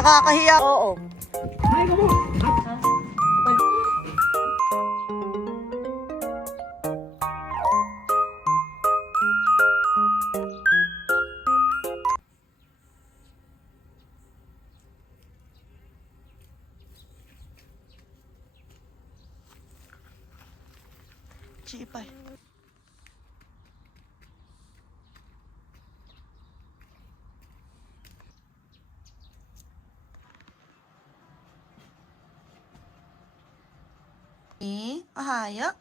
nakakahiya. Oo. Chipay. Ahaya.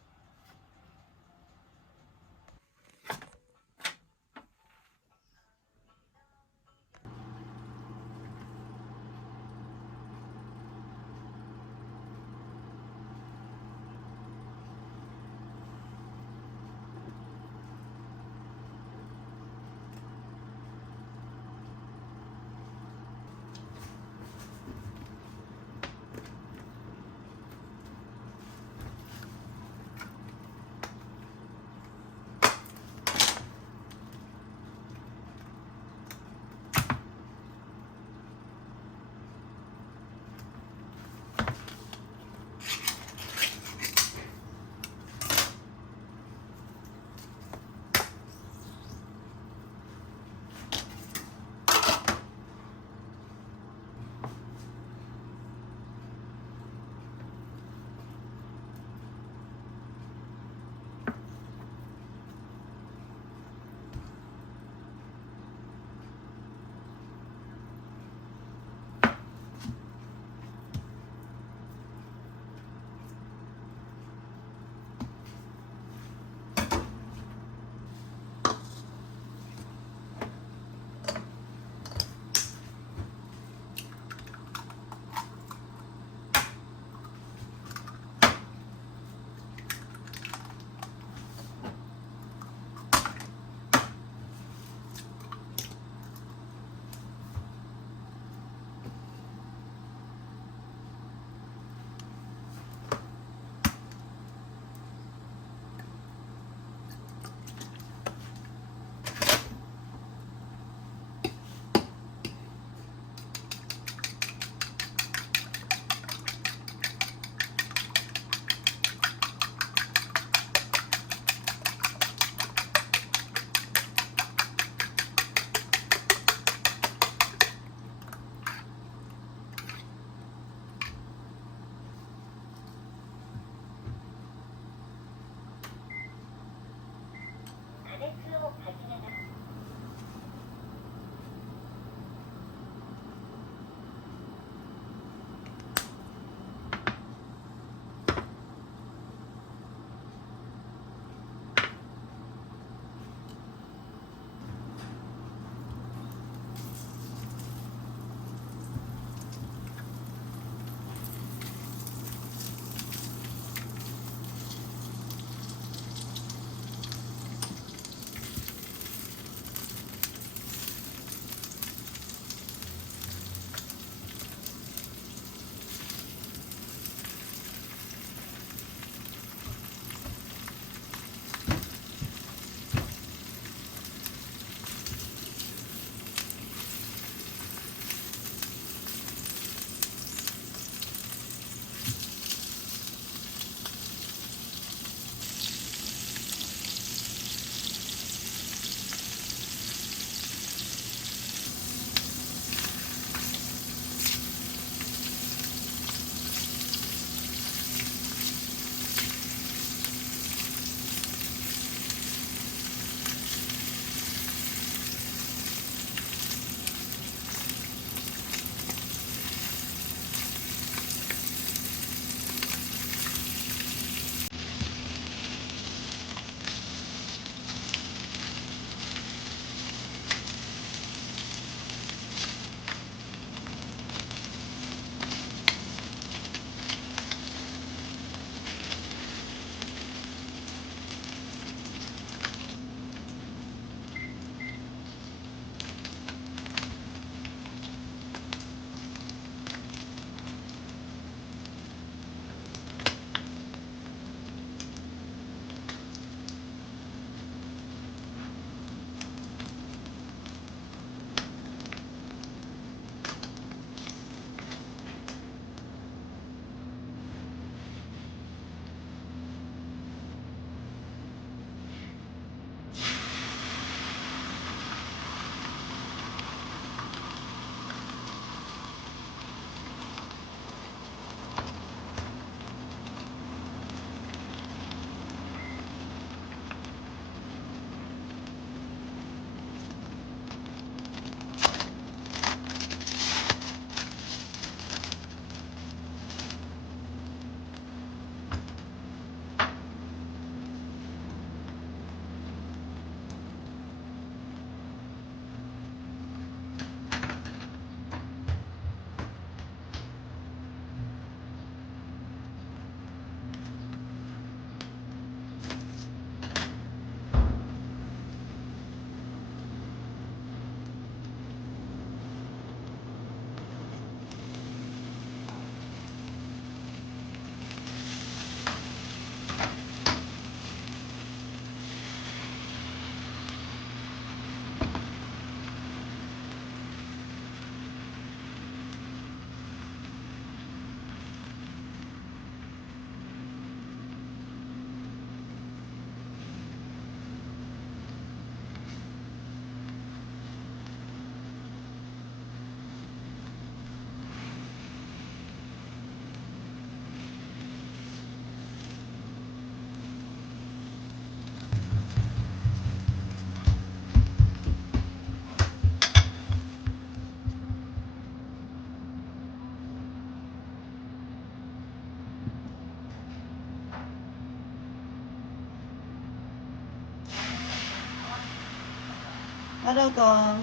Hello, Kong.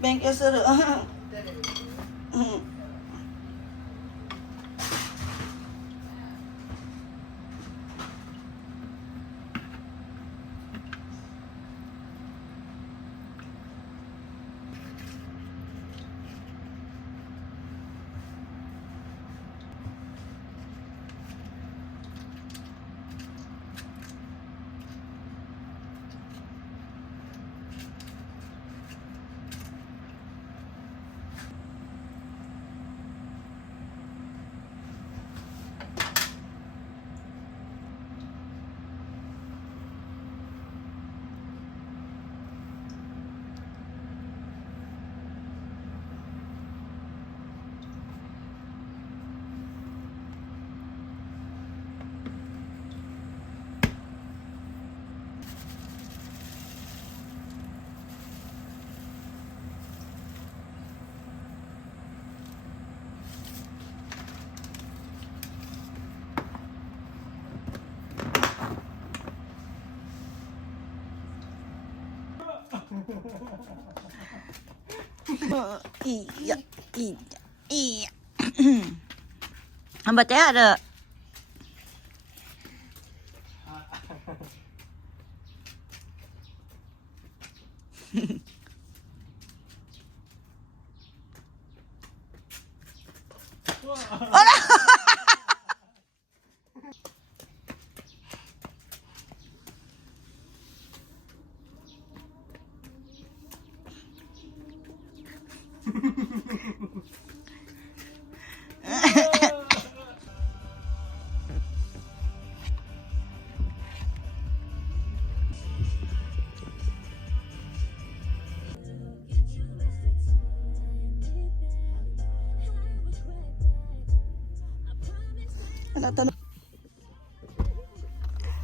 Thank you, sir. Iya, iya, iya. Hamba teh ada.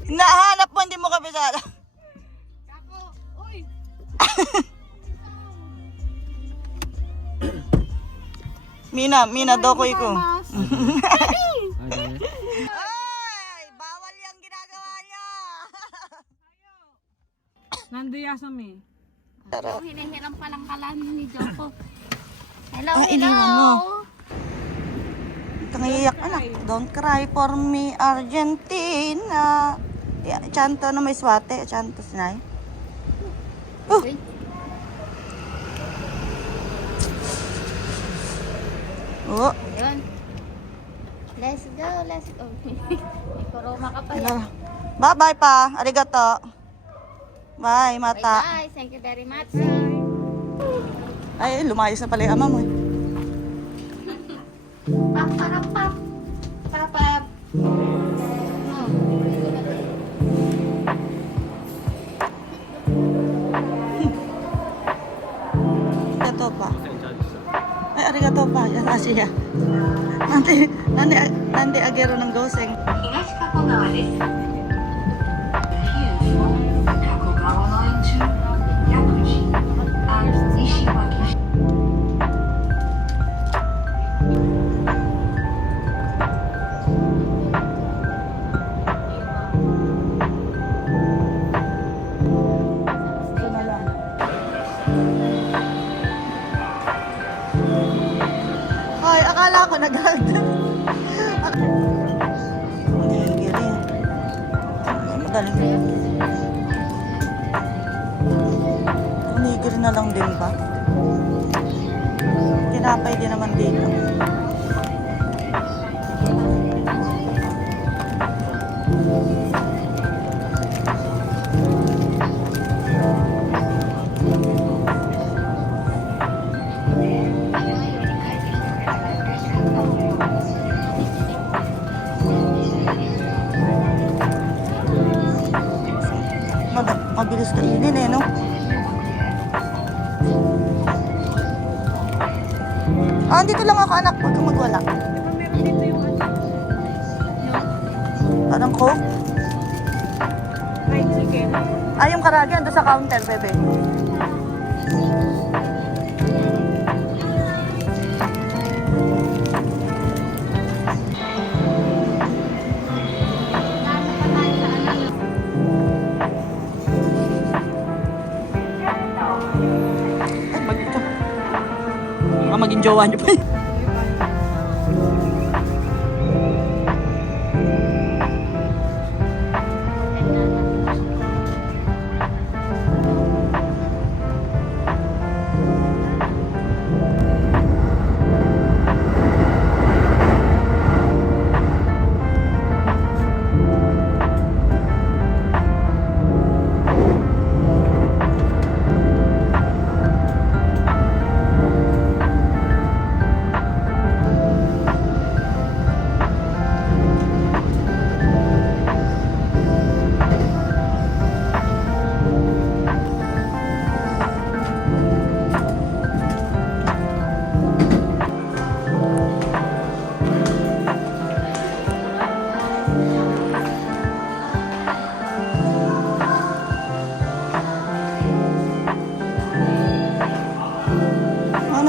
Hinahanap mo, hindi mo kabisado. Kako, uy! Mina, dokoy ko. Ada. Ay, bawal yung ginagawa niya. Nandiyasam eh. Tara. Hinihiram pa lang kalamin ni Joko. Hello, Ay, hello. iniwan mo. Tangiyak anak. Don't cry for me, Argentina. Chanto na may swate. Chanto sinay. Uy. Oh. Yun. Let's go, let's go. May koroma ka pa yan. Ala. Bye-bye pa. Arigato. Bye, mata. Bye-bye. Thank you very much. Ay, lumayos na pala yung ama mo. Eh. Pap, pap, pap. Pap, pap. Arigato pa. Ay, arigato pa. Yan, Asia. Nande agero ng goseng. 東加古川です。加古川ライン中薬事 and 西脇市 Ito na lang. Ay, akala ko nag-hagdan. Gili. Madaling. Kunigiri na lang din ba? Tinapay din naman dito. Mabilis kainin eh, no? Ah, dito lang ako anak. Huwag kang magwala. Diba meron dito yung Parang coke. fried chicken? Ah, yung karage ando sa counter, bebe. Ay, magito. Baka maging jowa niyo pa.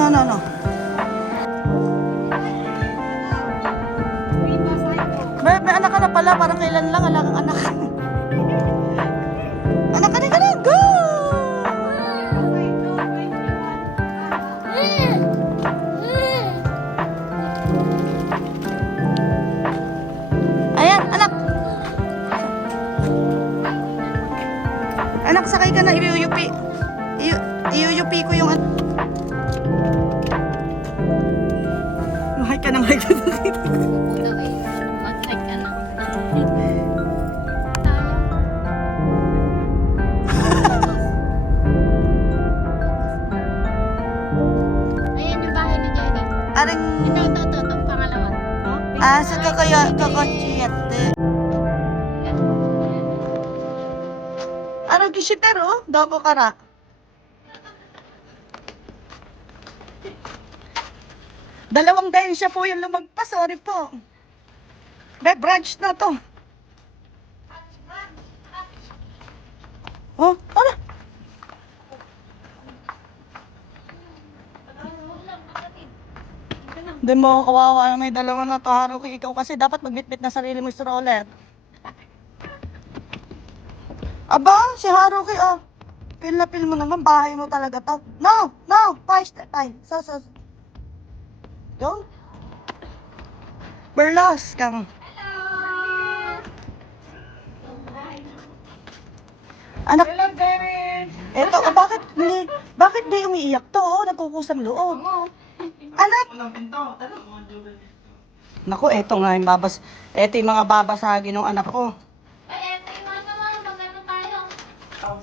No. May anak ka na pala, parang kailan lang, wala kang anak. Anak ka na, go! Ayan, anak. Anak, sakay ka na, iuyupi. Iuyupi ko yung anak. Mahal ka ng high ka na dito. Mag-type ka na. Ayan yung bahay ni Jenny. Aring, Ito, itong pangalawa. sa kakachiyate. Arang kishitero, dobo kara. Dalawang dayon siya po yung lumagpas, sorry po. Branch na to. Oh, ano? Hindi mo kawawa na may dalawa na to, Haruki. Ikaw kasi dapat magbitbit na sarili mo stroller. Aba, si Haruki, oh. Pil na pil mo naman, bahay mo talaga to. No, time. So. Go. Berlos kang. Anak. Hello, Darren! Eto, bakit di umiiyak to? Oh, nagkukusang loob. Anak. Naku, eto nga yung babas. Eto yung mga babasagi ng anak ko. Ay, ito yung Ano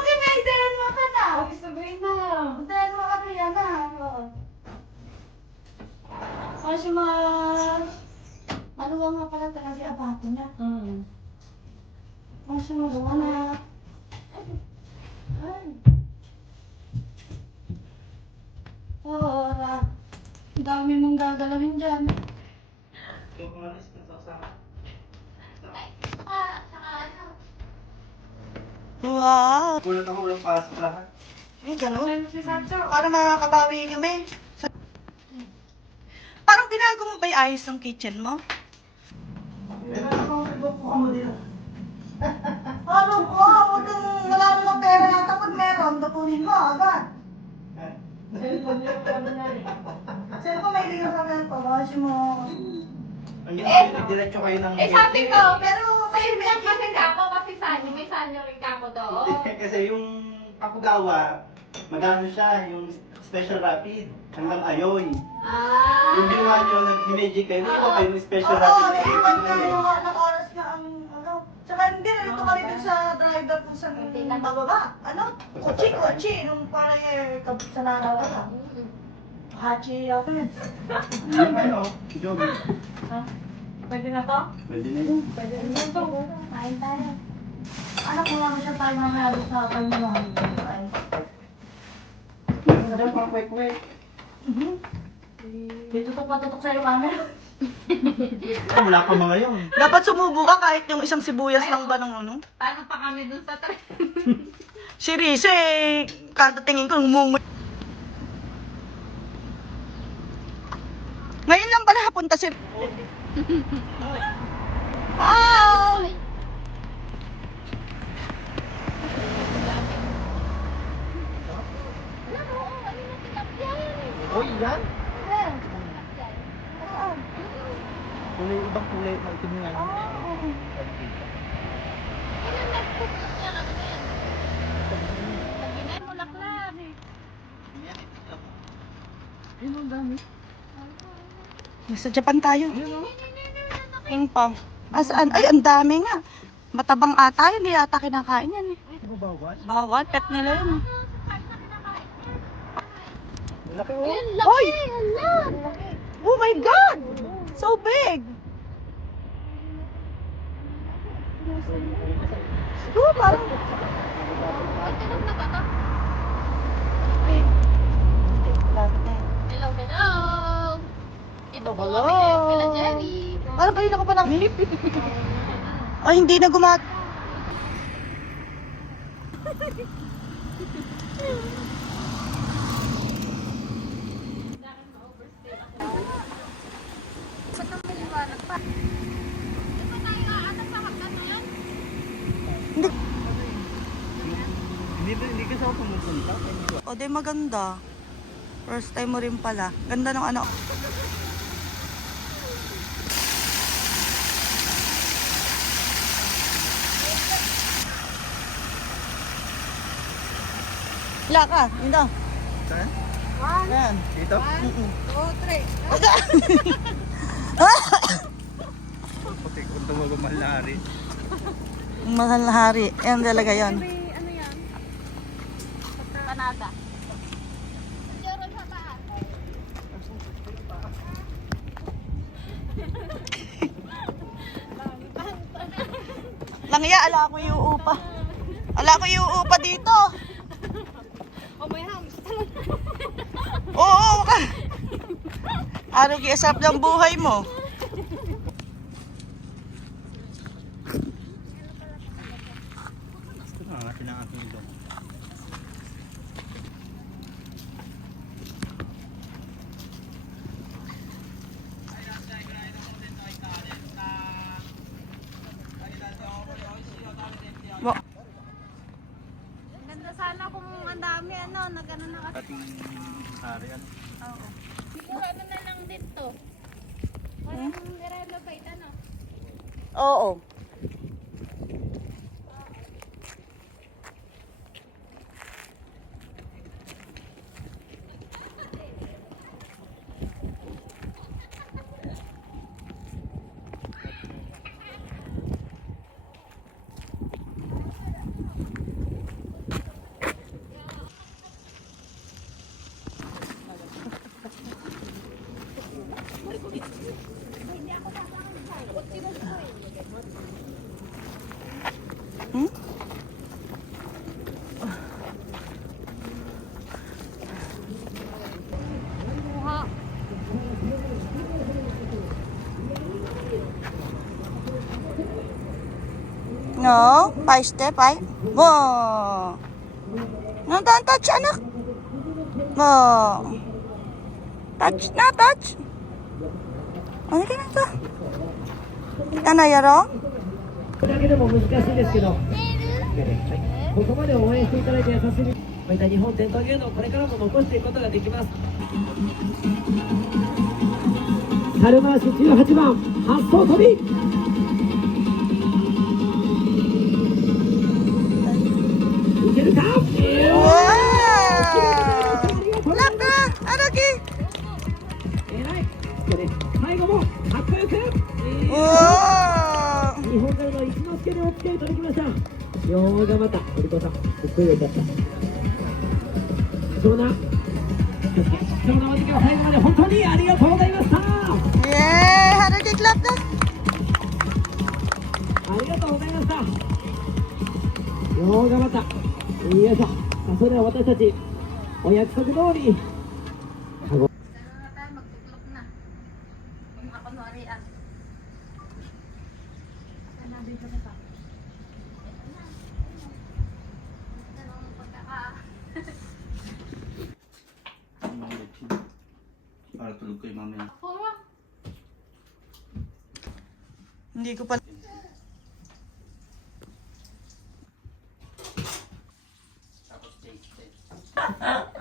kinaidahan mo ka na? Sabihin na. Hintayin mo kami yan na. Kasi ano ba nga pala talaga abato na? Kasi magawa na. Ay. Ora. Ang dami mong gagalawin dyan. Wow! Gulat ako walang pasok lahat. Ay, gano'n. Si Sancho. Para makakabawi kami. Parang binago mo ba yung ayos ng kitchen mo? Ano ko? Huwag kang wala namang pera yata. Pag meron, tapunin mo agad. Cellphone may ligaw ka ganito. Kasi mo... Ang ginawa, diretso kayo ng... sabi ko, Pero may lang kasi kamo kasi sanyo, may sanyo rin kamo doon. Kasi yung Kapugawa, magano siya, yung special rapid, hanggang Ayoy. Yung ginawa nyo, nag-magic kayo, hindi ko kayo ng special oo, rapid. naiwan ka yung naka-oras nga ang ano. Tsaka hindi na ito kami dun sa driver kung saan bababa. Ano? Kochi. Nung parang sa nanawa ka. Hachi ako yun. Yung ano, job. Pwede na to? Pwede na yun. Pwede na to. Kain tayo. Anak mo naman siya tayo mamaya doon sa kanyang kain. Ano pang kwek-kwek? Dito to patutok sa'yo camera. Wala pa mga yun. Dapat sumubo ka kahit yung isang sibuyas lang ba ng ano? Paano pa kami dun sa train? Si Rize, kada tingin ko, ngumungot. Ngayon lang pala napunta si... Wow! Uy, yan? Kulay, ibang kulay, maitim nga. Lagyan mo laklan. Nasa Japan tayo. Ping pong. Asaan? Ay, ang dami nga. Matabang ata yun, hindi ata kinakain yan eh. Ano bawal? Bawal, pet nila yun. Laki oh. Hoy! Oh my God! So big! Oh, parang... Hello. Ito po Hello. kami kila Jerry. Parang kanina ko pa nang hip. Ay, hindi na Ba't ang maliwanag pa? Di ba tayo aatak sa hagdan na yan? Hindi kasi ako pumupunta. O, di maganda. First time mo rin pala. Ganda ng ano. Wala ka, yun daw. Saan? Ayan. Dito? Putik, kung tumagumahal na hari. Mahal na hari. Ayan talaga yun. May ano yan? Kanada. Meron sa taas. Langya, ala ko yung upa. Ala ko yung upa dito. Oh, may hamster. Oo, ka. Araw kiasap ng buhay mo. Ito na, natin ang ating ilong. Wa- Ganda sana kung ang dami ano, nagano na kasi. Ating hari yan. Oo. Siguro ano na lang dito. Walang renovate ano. Oo. Hmm? No, 5 step, ay. Wow. No, don't touch, anak. Wow. Touch na, touch. Ano ka na ito? Ano, yaro? これだけでも難しいですけど、ここまで応援していただいて優しい、こういった日本伝統芸能をこれからも残していくことができます。猿回し18番、発想飛び。いけるか。 Wow! Lap ka! Araki! 偉い。これ最後もかっこよく。 Wow! 日本からの一之輔でお付き合いいただきました。よう頑張った。堀子さん、すっごいよかった。貴重なお時間を最後まで本当にありがとうございました。 Yay! Araki, clap na! ありがとうございました。よう頑張った。よいしょ。さあ、それでは私たちお約束通り。 Tayo magtuklok na. Kung ako nariyan. Ganun pagkaka... Para tulog kayo mamaya. Oo. Hindi ko pa...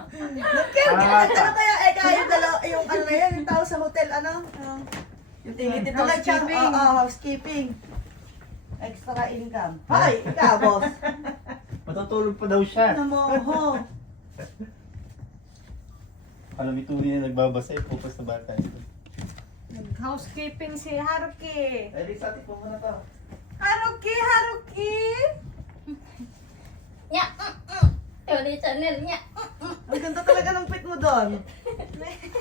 Ano kaya, yung dalawa, yung ano na yan, yung tao sa hotel, ano? Yung tingin dito lang siya. Oo, housekeeping. Extra income. Hoy, ikaw, boss. Matutulog pa daw siya. Ano mo, ho? Alam ito na nagbabasa eh, focus na bata. Housekeeping si Haruki. Ay, di sa atin po muna to. Haruki, Haruki! Nya! Teori channel nya! Ang ganda talaga ng fit mo doon.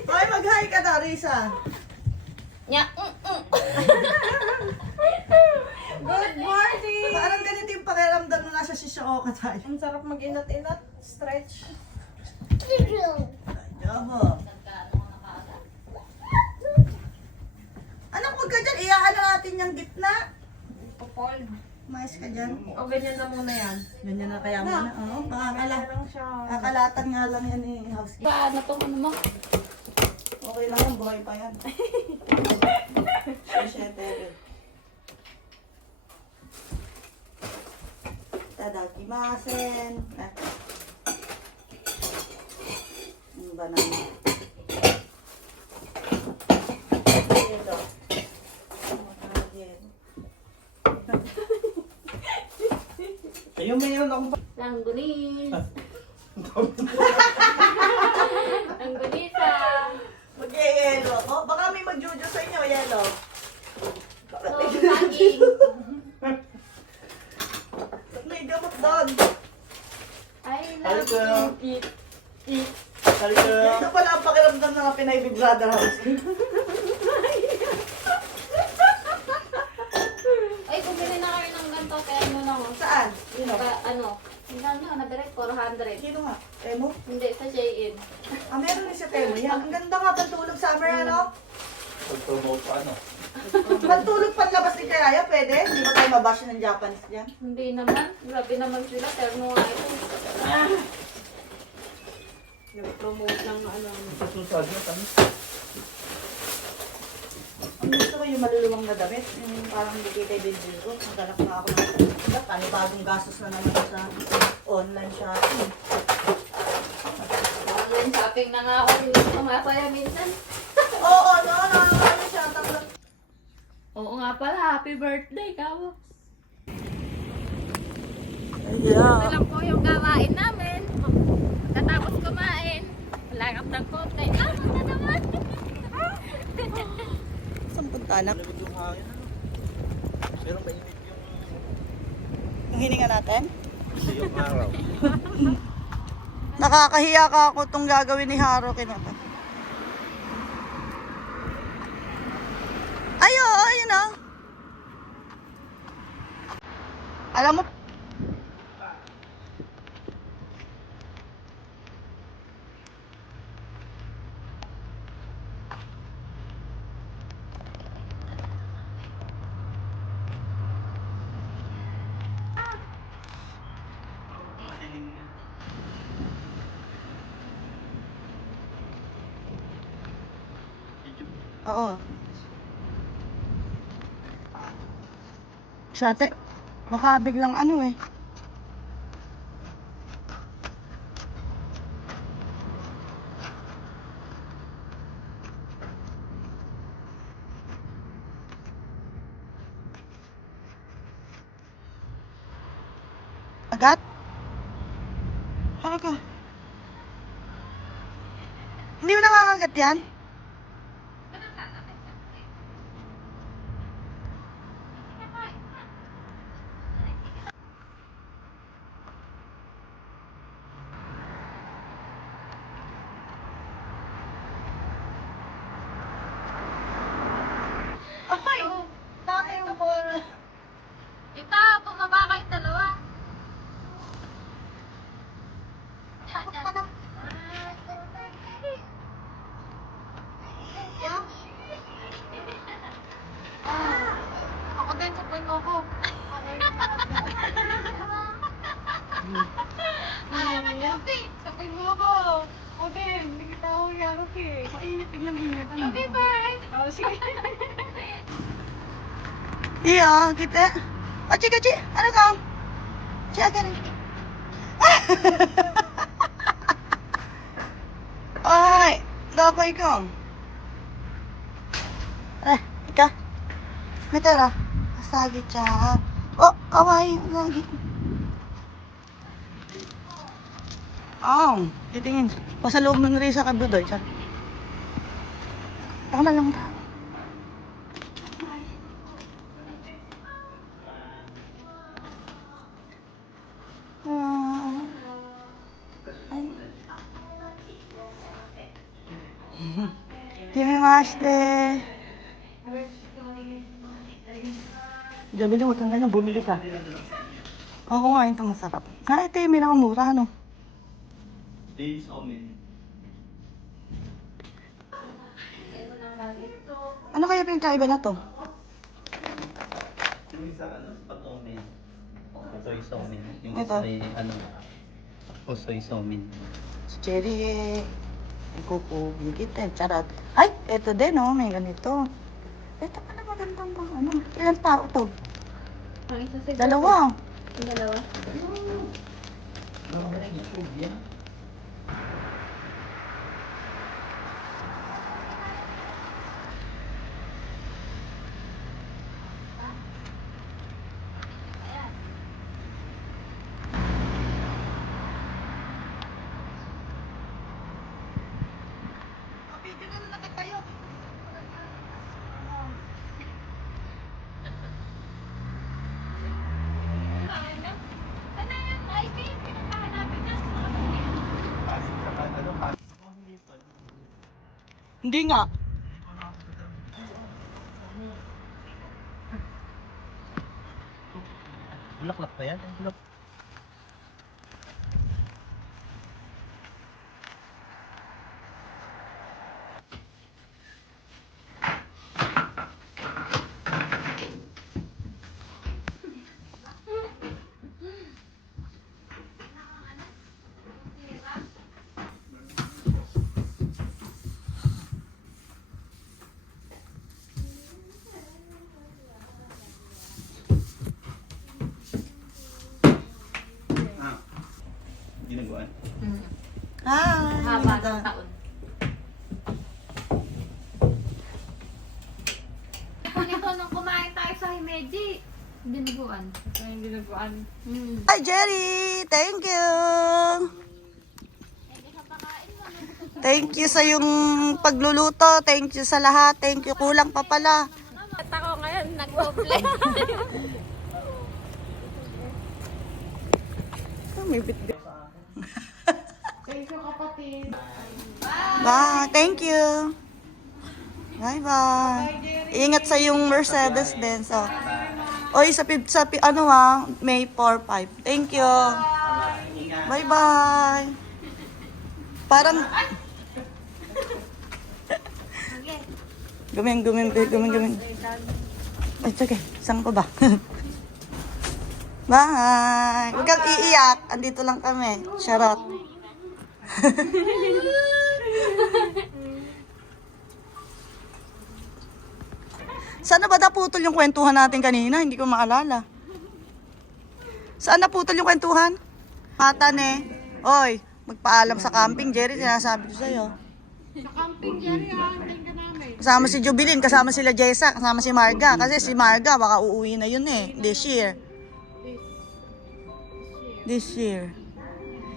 Hoy, mag-hi ka na, Risa. Nya! Good morning! Parang ganito yung pakiramdam na nasa Shizuoka tayo. Ang sarap mag-inat-inat. Stretch. Jabo. Anak, huwag ka dyan. Iyaano natin yung gitna. Popol. Mais ka dyan. O, ganyan na muna yan. Ganyan na kaya muna. Oo, Ganyan lang siya. kakalatan nga lang yan eh, housekeeping. Paano tong ano mo? Okay lang yan, buhay pa yan. Shete. Tadakimasen. Ang banana. Ito. Ayun, mayroon akong Langgunis! Langgunisa! Mag-yelo ako? Baka may mag-juju sa inyo, yelo. So, saging! May gamot doon. I Halika. love you! Eat! Halika. Ito pala ang pakiramdam ng Pinay Big Brother House. Ay, bumili na kayo ng ganito. Kaya mo na ako. Saan? Sino? Ano? Hindi na direct 400. Sino nga? Temo? Hindi, sa J-In. Ah, meron din sa Temo. Yan. Ang ganda nga pantulog summer, ano? Pag-promote pa ano. Pantulog panlabas ni Kaya, pwede? Hindi ba tayo mabash ng Japanese dyan? Hindi naman. Grabe naman sila. Termo nga ito. Nag-promote ng ano. Sa susad na kami. Ang gusto ko yung maluluwang na damit. Yung parang hindi kay Benjil ko. Maghanap na ako ng panibagong gastos na naman sa online shopping. Online shopping na nga ako. Hindi ko masaya minsan. Oo, no, ano siya. Tatlo. Oo nga pala. Happy birthday, kawo. Yeah. Ito lang po yung gawain namin. Pagkatapos kumain, malakap ng konti. Ah, na naman! Saan punta, anak? Malamig yung hangin ano. Pero mainit Yung hininga natin? yung araw. Nakakahiya ka ako itong gagawin ni Haruki na to. Alam mo, oo. Sa ate, baka biglang ano eh. Agat? Talaga? Hindi mo nakakagat yan? Ay! Bakit ako? Ito, bumaba kayong dalawa. Ako din, sapoy mo ako. Sapoy mo ako. Ako din, hindi kita ako yarap eh. Mainit, biglang init. Okay, bye. Oh, sige. Iya, kita. Oci, oci, ano ka? Siya ka rin. Ay, dapat ikaw. Ika. Metera. Asagi cha. Oh, kawaii lagi. Titingin. Pasaloob ng Risa ka budoy. Ako na lang. Kimimashite. Bili mo kang ganyan, bumili ka. Oo nga, ito masarap. Ito yung pinakamura, ano? Days omen. Ano kaya pinagkaiba na to? Yung isa, pag omen. Usoy somen. Yung Ito? isa ay, usoy somen. Si Cherry, ikukubing kita. Charot. Ay, ito din, oh. May ganito. Ito pala magandang bang, ano? Ilan tao to? Ang isa siguro. Dalawa. Ang dalawa. Ano yung IP? Pinagkahanapin na. Hindi nga. Bulaklak pa yan? Ginagawa. Hi. Haba ng taon. Nito nung kumain tayo sa Himeji. Dinuguan. Ito yung dinuguan. Hi, Jerry. Thank you. Thank you sa yung pagluluto. Thank you sa lahat. Thank you. Kulang pa pala. At ako ngayon nag-complain. May bit-bit. Thank you, kapatid. Bye. Thank you. Bye-bye. Ingat sa yung Mercedes Benz. Oh. Oy, ano May 4, 5. Thank you. Bye-bye. Parang... Guming. Ay, sige. Saan pa ba? Bye! Huwag kang iiyak. Andito lang kami. Charot. Saan na ba naputol yung kwentuhan natin kanina? Hindi ko maalala. Saan naputol yung kwentuhan? Matan eh. Oy, magpaalam sa camping, Jerry. Sinasabi ko sa'yo. Sa camping dyan yan, tingin ka namin. Kasama si Jubilin, kasama sila Jessa, kasama si Marga. Kasi si Marga, baka uuwi na yun eh. This year.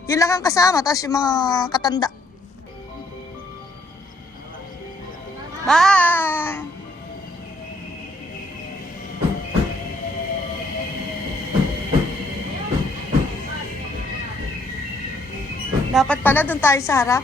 Yun lang ang kasama, tapos yung mga katanda. Bye! Dapat pala doon tayo sa harap.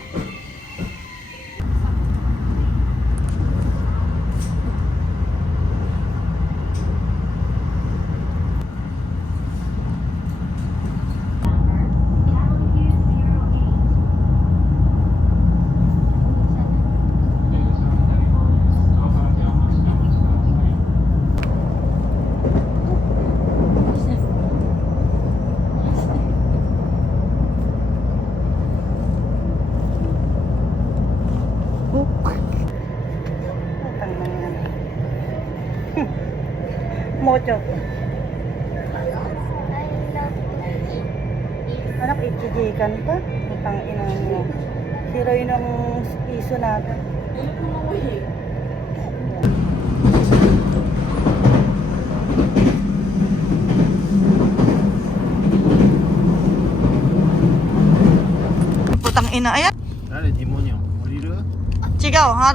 Mocho. Anak, ichijikan pa. Utang ina mo. Zero yun ang piso natin. Utang ina. Ayan. 誰ディモニョン降りる Chigaw, ha?